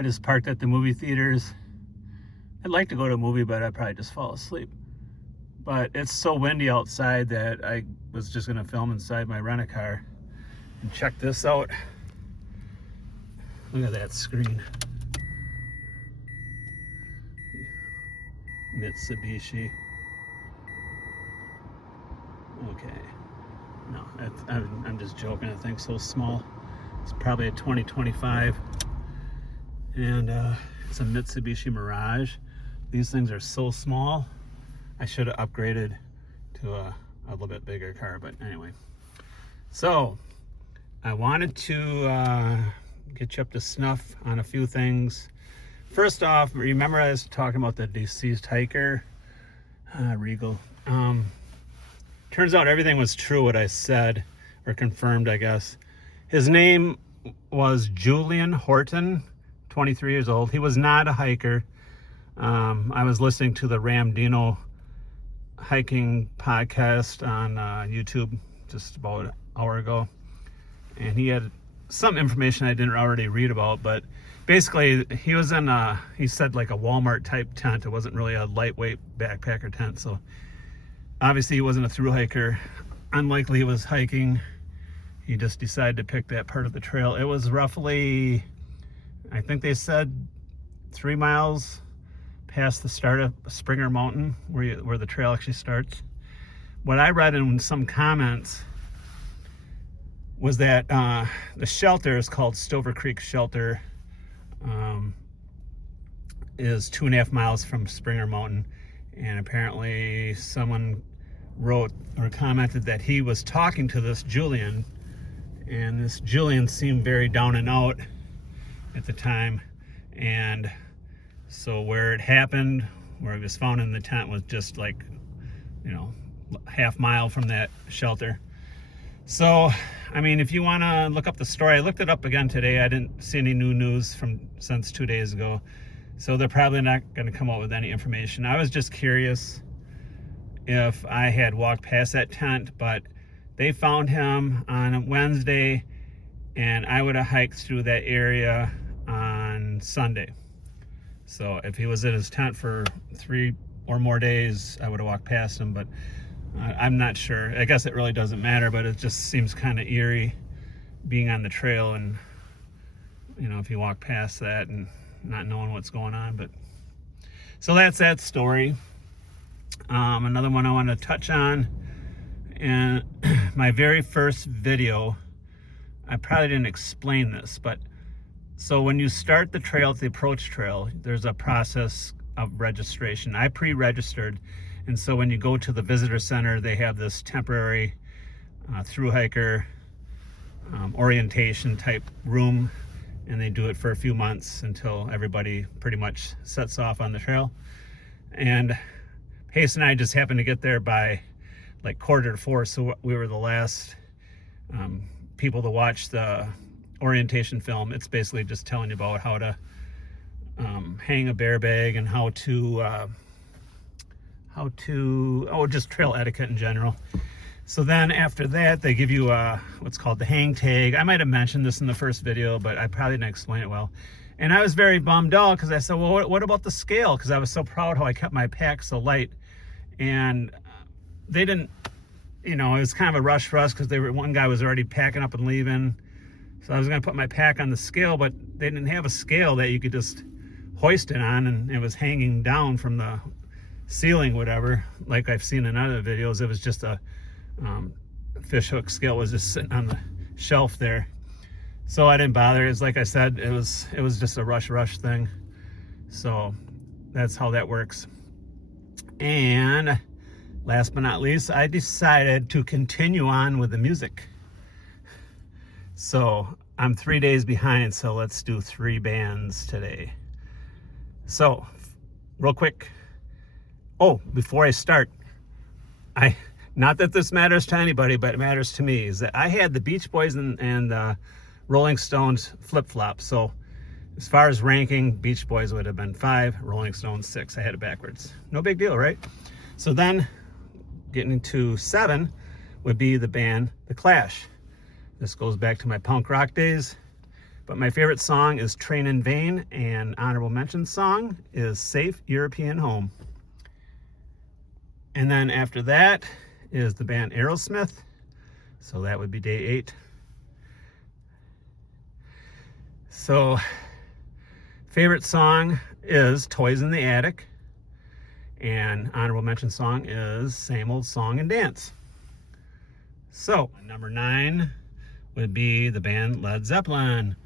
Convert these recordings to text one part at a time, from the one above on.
I just parked at the movie theaters. I'd like to go to a movie, but I'd probably just fall asleep. But it's so windy outside that I was just gonna film inside my rent-a-car. And check this out. Look at that screen. Mitsubishi. Okay. No, I'm just joking. I think so small. It's probably a 2025. And it's a Mitsubishi Mirage. These things are so small. I should have upgraded to a little bit bigger car, but anyway. So I wanted to get you up to snuff on a few things. First off, remember I was talking about the deceased hiker, Regal. Turns out everything was true what I said, or confirmed, I guess. His name was Julian Horton, 23 years old. He was not a hiker. I was listening to the Ramdino hiking podcast on YouTube just about an hour ago, and he had some information I didn't already read about, but basically he was in he said like a Walmart type tent. It wasn't really a lightweight backpacker tent, so obviously he wasn't a thru hiker. Unlikely he was hiking. He just decided to pick that part of the trail. It was roughly, I think they said 3 miles past the start of Springer Mountain, where the trail actually starts. What I read in some comments was that the shelter is called Stover Creek Shelter, is 2.5 miles from Springer Mountain, and apparently someone wrote or commented that he was talking to this Julian, and this Julian seemed very down and out at the time, and so where it happened, where it was found in the tent, was just like, you know, half mile from that shelter. So, I mean, if you want to look up the story, I looked it up again today. I didn't see any new news since 2 days ago. So they're probably not going to come out with any information. I was just curious if I had walked past that tent, but they found him on Wednesday, and I would have hiked through that area on Sunday. So if he was in his tent for 3 or more days, I would have walked past him, but I'm not sure. I guess it really doesn't matter, but it just seems kind of eerie being on the trail, and you know, if you walk past that and not knowing what's going on. But so that's that story. Another one I want to touch on, and my very first video, I probably didn't explain this, but so when you start the trail, the approach trail, there's a process of registration. I pre-registered, and so when you go to the visitor center, they have this temporary thru hiker orientation type room, and they do it for a few months until everybody pretty much sets off on the trail. And Pace and I just happened to get there by like 3:45, so we were the last people to watch the orientation film. It's basically just telling you about how to hang a bear bag and how to just trail etiquette in general. So then after that, they give you what's called the hang tag. I might have mentioned this in the first video, but I probably didn't explain it well. And I was very bummed out because I said, well, what about the scale? Because I was so proud how I kept my pack so light. And they didn't, you know, it was kind of a rush for us because one guy was already packing up and leaving. So I was going to put my pack on the scale, but they didn't have a scale that you could just hoist it on, and it was hanging down from the ceiling, whatever, like I've seen in other videos. It was just a fish hook scale was just sitting on the shelf there. So I didn't bother. It's like I said, it was just a rush thing. So that's how that works. And last but not least, I decided to continue on with the music. So I'm 3 days behind, so let's do 3 bands today. So real quick, before I start, not that this matters to anybody, but it matters to me, is that I had the Beach Boys and Rolling Stones flip-flop. So as far as ranking, Beach Boys would have been 5, Rolling Stones 6. I had it backwards. No big deal, right? So then getting into 7 would be the band The Clash. This goes back to my punk rock days, But my favorite song is Train in Vain, and honorable mention song is Safe European Home. And then after that is the band Aerosmith. So that would be day 8. So favorite song is Toys in the Attic. And honorable mention song is Same Old Song and Dance. So number 9 would be the band Led Zeppelin.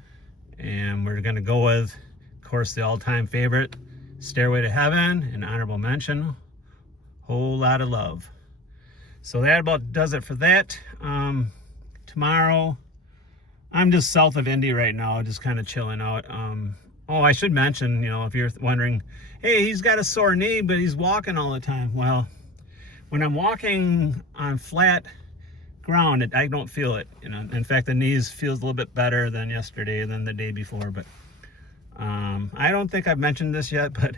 And we're going to go with, of course, the all-time favorite, Stairway to Heaven, and honorable mention, Whole Lotta Love. So that about does it for that. Tomorrow, I'm just south of Indy right now, just kind of chilling out. Oh, I should mention, if you're wondering, hey, he's got a sore knee, but he's walking all the time. Well, when I'm walking on flat ground, I don't feel it. In fact, the knees feels a little bit better than yesterday, than the day before. But I don't think I've mentioned this yet, but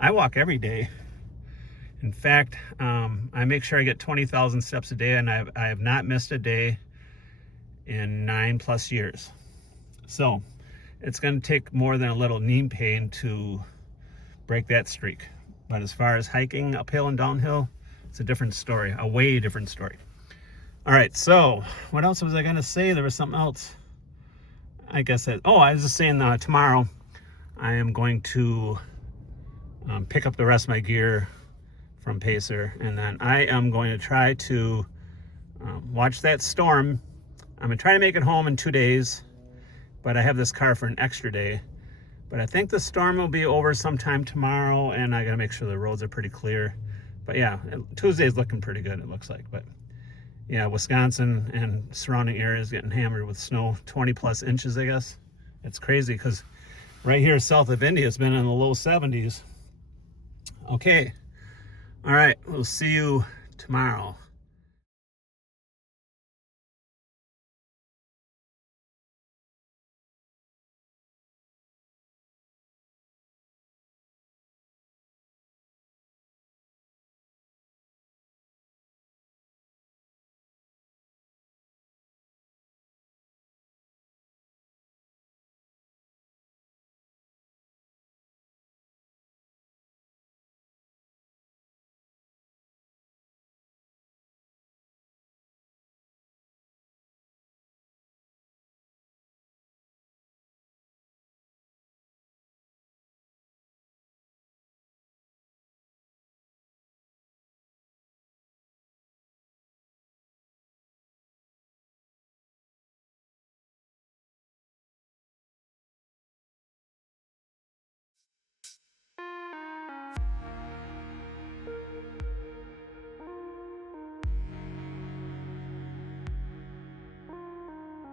I walk every day. In fact, I make sure I get 20,000 steps a day, and I have not missed a day in 9+ years. So it's going to take more than a little knee pain to break that streak. But as far as hiking uphill and downhill, it's a different story, a way different story. All right, so what else was I going to say? There was something else. I guess I was just saying tomorrow I am going to pick up the rest of my gear from Pacer, and then I am going to try to watch that storm. I'm going to try to make it home in 2 days, but I have this car for an extra day. But I think the storm will be over sometime tomorrow, and I got to make sure the roads are pretty clear. But yeah, Tuesday's looking pretty good, it looks like. But yeah, Wisconsin and surrounding areas getting hammered with snow, 20+ inches, I guess. It's crazy because right here south of Indy, it's been in the low 70s. Okay. All right, we'll see you tomorrow.